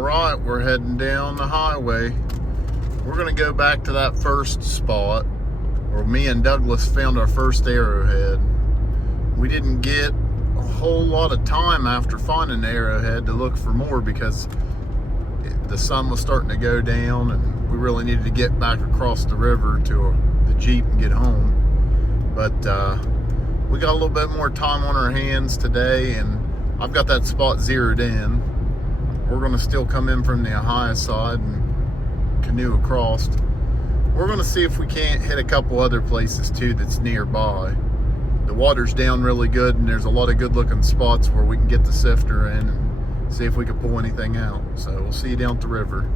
Alright, we're heading down the highway. We're going to go back to that first spot where me and Douglas found our first arrowhead. We didn't get a whole lot of time after finding the arrowhead to look for more because the sun was starting to go down and we really needed to get back across the river to the Jeep and get home. But we got a little bit more time on our hands today, and I've got that spot zeroed in. We're going to still come in from the Ohio side and canoe across. We're going to see if we can't hit a couple other places too that's nearby. The water's down really good, and there's a lot of good looking spots where we can get the sifter in and see if we can pull anything out. So we'll see you down at the river.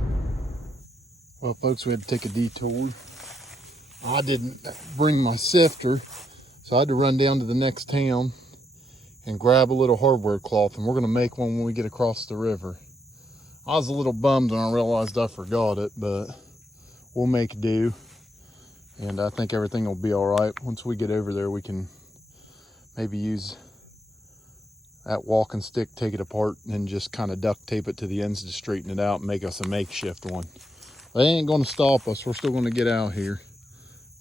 Well, folks, we had to take a detour. I didn't bring my sifter, so I had to run down to the next town and grab a little hardware cloth, and we're going to make one when we get across the river. I was a little bummed when I realized I forgot it, but we'll make do. And I think everything will be all right. Once we get over there, we can maybe use that walking stick, take it apart, and then just kind of duct tape it to the ends to straighten it out and make us a makeshift one. They ain't going to stop us. We're still going to get out here.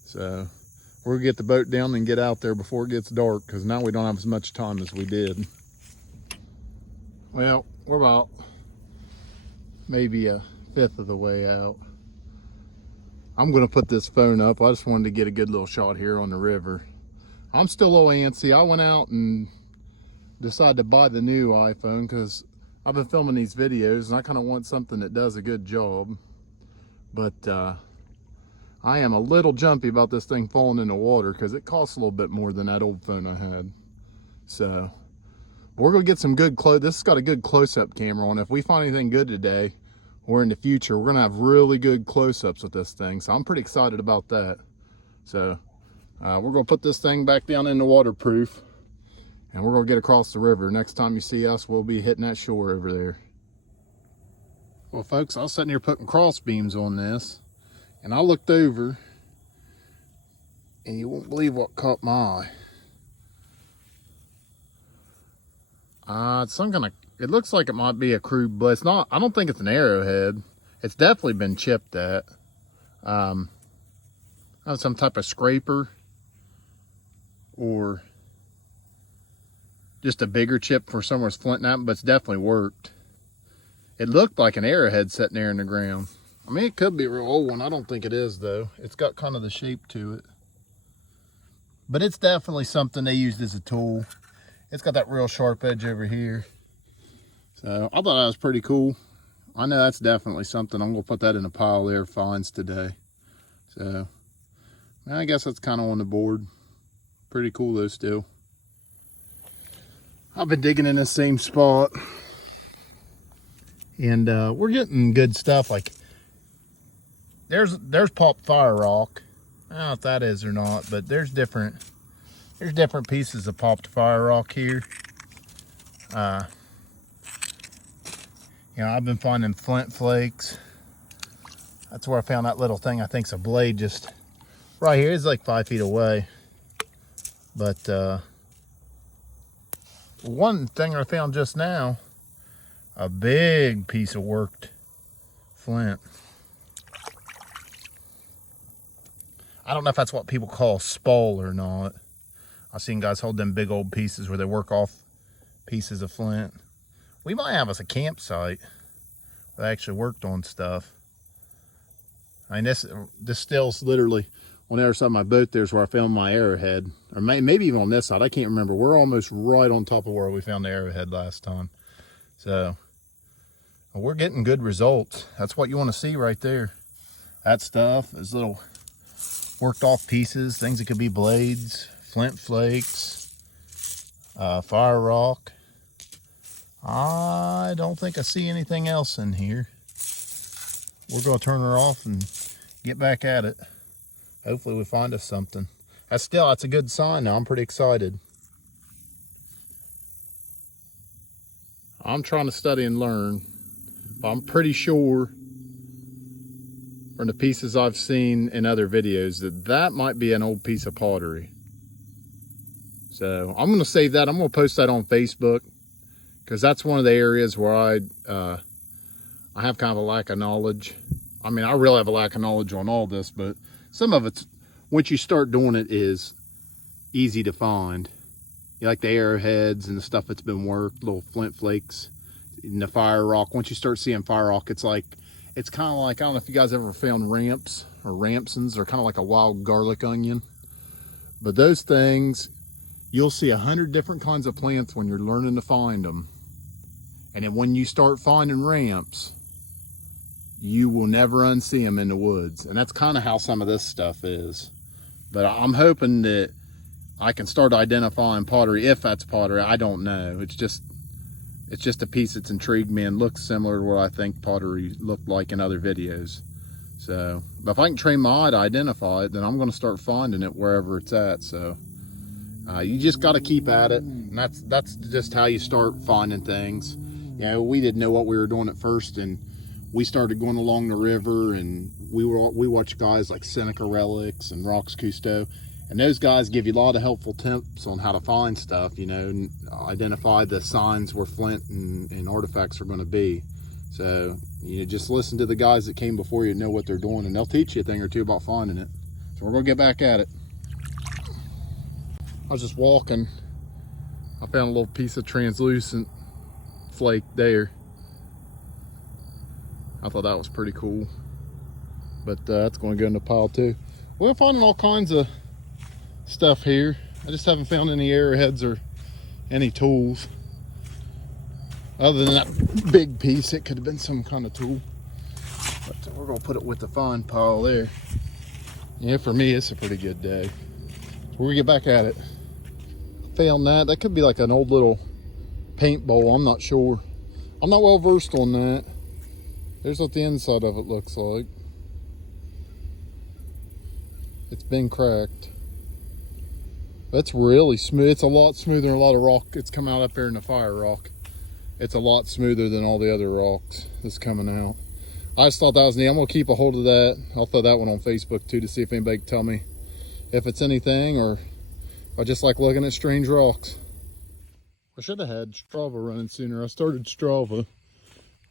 So we're going to get the boat down and get out there before it gets dark, because now we don't have as much time as we did. Well, we're about maybe a fifth of the way out. I'm going to put this phone up. I just wanted to get a good little shot here on the river. I'm still a little antsy. I went out and decided to buy the new iPhone because I've been filming these videos and I kind of want something that does a good job. But I am a little jumpy about this thing falling in the water because it costs a little bit more than that old phone I had. So we're going to get some good close. This has got a good close-up camera on it. If we find anything good today or in the future, we're going to have really good close-ups with this thing. So I'm pretty excited about that. So we're going to put this thing back down in the waterproof, and we're going to get across the river. Next time you see us, we'll be hitting that shore over there. Well, folks, I was sitting here putting cross beams on this, and I looked over, and you won't believe what caught my eye. It's some kind of, it looks like it might be a crude blade. It's not, I don't think it's an arrowhead. It's definitely been chipped at. Some type of scraper or just a bigger chip for somewhere's flint at, but it's definitely worked. It looked like an arrowhead sitting there in the ground. I mean, it could be a real old one. I don't think it is though. It's got kind of the shape to it. But it's definitely something they used as a tool. It's got that real sharp edge over here. So I thought that was pretty cool. I know that's definitely something. I'm going to put that in a pile of their finds today. So I guess that's kind of on the board. Pretty cool though still. I've been digging in this same spot. And we're getting good stuff. Like there's popped fire rock. I don't know if that is or not, but there's different pieces of popped fire rock here. You know, I've been finding flint flakes. That's where I found that little thing I think's a blade just right here. It's like 5 feet away. But one thing I found just now, a big piece of worked flint. I don't know if that's what people call spall or not. I've seen guys hold them big old pieces where they work off pieces of flint. We might have us a campsite that actually worked on stuff. I mean, this still's literally on the other side of my boat. There's where I found my arrowhead, or maybe even on this side. I can't remember. We're almost right on top of where we found the arrowhead last time. So we're getting good results. That's what you want to see right there. That stuff is little worked off pieces, things that could be blades, flint flakes, fire rock. I don't think I see anything else in here. We're going to turn her off and get back at it. Hopefully we find us something. That's a good sign now. I'm pretty excited. I'm trying to study and learn, but I'm pretty sure from the pieces I've seen in other videos that might be an old piece of pottery. So I'm going to save that. I'm going to post that on Facebook, because that's one of the areas where I have kind of a lack of knowledge. I mean, I really have a lack of knowledge on all this, but some of it's, once you start doing it, is easy to find. You like the arrowheads and the stuff that's been worked, little flint flakes, and the fire rock. Once you start seeing fire rock, it's like, it's kind of like, I don't know if you guys ever found ramps or ramsons. They're kind of like a wild garlic onion. But those things, you'll see 100 different kinds of plants when you're learning to find them. And then when you start finding ramps, you will never unsee them in the woods. And that's kind of how some of this stuff is. But I'm hoping that I can start identifying pottery, if that's pottery. I don't know. It's just a piece that's intrigued me and looks similar to what I think pottery looked like in other videos. So, but if I can train my eye to identify it, then I'm going to start finding it wherever it's at. So you just got to keep at it, and that's just how you start finding things. You know, we didn't know what we were doing at first, and we started going along the river, and we watched guys like Seneca Relics and Rocks Cousteau, and those guys give you a lot of helpful tips on how to find stuff, you know, and identify the signs where flint and artifacts are going to be. So, you know, just listen to the guys that came before you and know what they're doing, and they'll teach you a thing or two about finding it. So we're going to get back at it. I was just walking. I found a little piece of translucent flake there. I thought that was pretty cool. But that's going to go in the pile too. We're finding all kinds of stuff here. I just haven't found any arrowheads or any tools. Other than that big piece, it could have been some kind of tool. But we're going to put it with the find pile there. Yeah, for me, it's a pretty good day. So we're going to get back at it. Found that. That could be like an old little paint bowl. I'm not sure. I'm not well versed on that. There's what the inside of it looks like. It's been cracked. That's really smooth. It's a lot smoother than a lot of rock. It's come out up here in the fire rock. It's a lot smoother than all the other rocks that's coming out. I just thought that was neat. I'm gonna keep a hold of that. I'll throw that one on Facebook too to see if anybody can tell me if it's anything or if I just like looking at strange rocks. I should have had Strava running sooner. I started Strava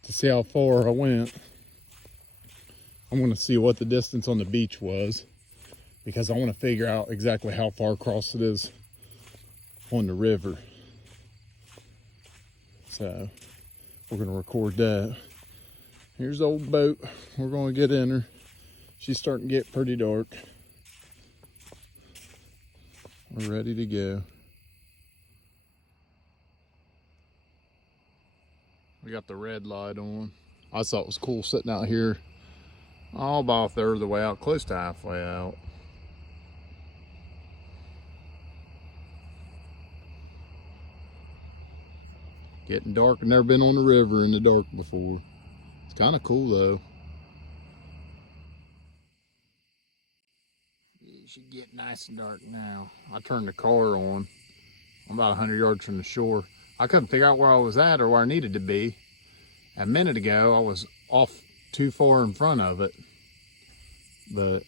to see how far I went. I'm gonna see what the distance on the beach was, because I want to figure out exactly how far across it is on the river. So we're going to record that. Here's the old boat. We're going to get in her. She's starting to get pretty dark. We're ready to go. We got the red light on. I thought it was cool sitting out here all about a third of the way out, close to halfway out. Getting dark. I've never been on the river in the dark before. It's kind of cool though. It should get nice and dark now. I turned the car on. I'm about 100 yards from the shore. I couldn't figure out where I was at or where I needed to be. A minute ago, I was off too far in front of it. But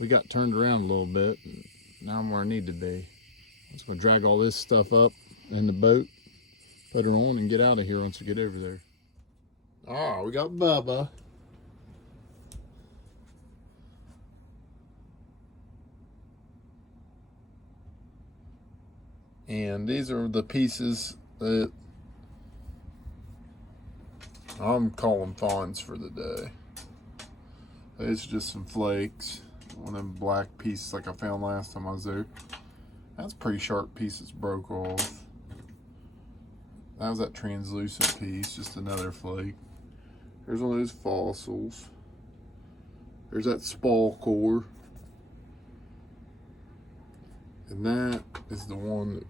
we got turned around a little bit. And now I'm where I need to be. I'm just going to drag all this stuff up in the boat, put her on, and get out of here once we get over there. Oh, we got Bubba. And these are the pieces that I'm calling finds for the day. These are just some flakes. One of them black pieces like I found last time I was there. That's a pretty sharp piece that's broke off. That was that translucent piece, just another flake. There's one of those fossils. There's that spall core. And that is the one that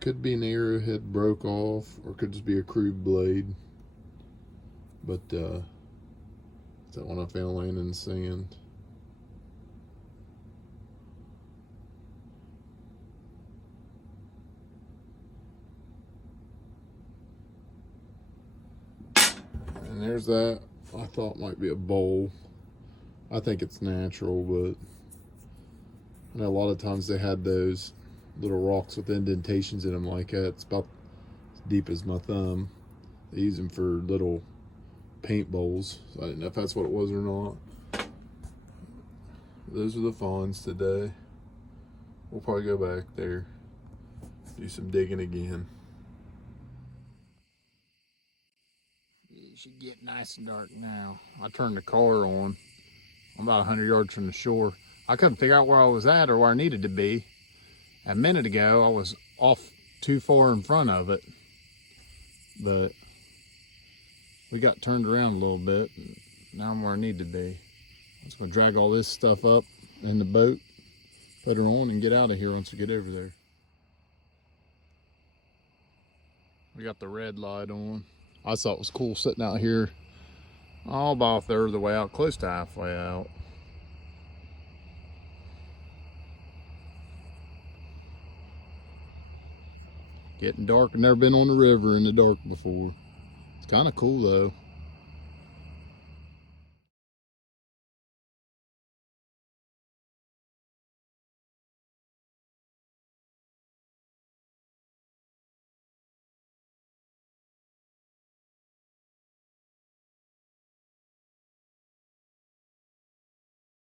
could be an arrowhead broke off, or could just be a crude blade. But it's that one I found laying in the sand. And there's that I thought might be a bowl. I think it's natural, but I know a lot of times they had those little rocks with indentations in them like that. It's about as deep as my thumb. They use them for little paint bowls. So I didn't know if that's what it was or not. Those are the fawns today. We'll probably go back there, do some digging again. It should get nice and dark now. I turned the car on. I'm about 100 yards from the shore. I couldn't figure out where I was at or where I needed to be. A minute ago, I was off too far in front of it, but we got turned around a little bit, and now I'm where I need to be. I'm just gonna drag all this stuff up in the boat, put her on, and get out of here once we get over there. We got the red light on. I thought it was cool sitting out here all about a third of the way out, close to halfway out. Getting dark. I've never been on the river in the dark before. It's kind of cool though.